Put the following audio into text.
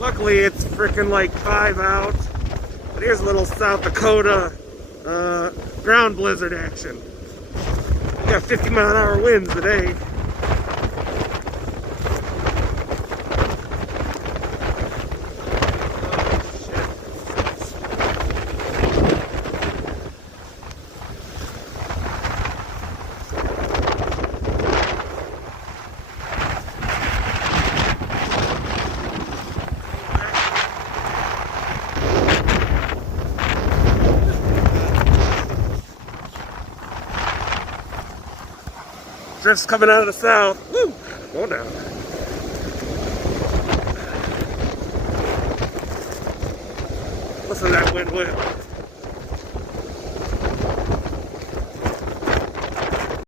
Luckily, it's freaking like 5 out. But here's a little South Dakota ground blizzard action. We got 50-mile-an-hour winds today. Drift's coming out of the south. Woo! Go down. Listen to that wind whip.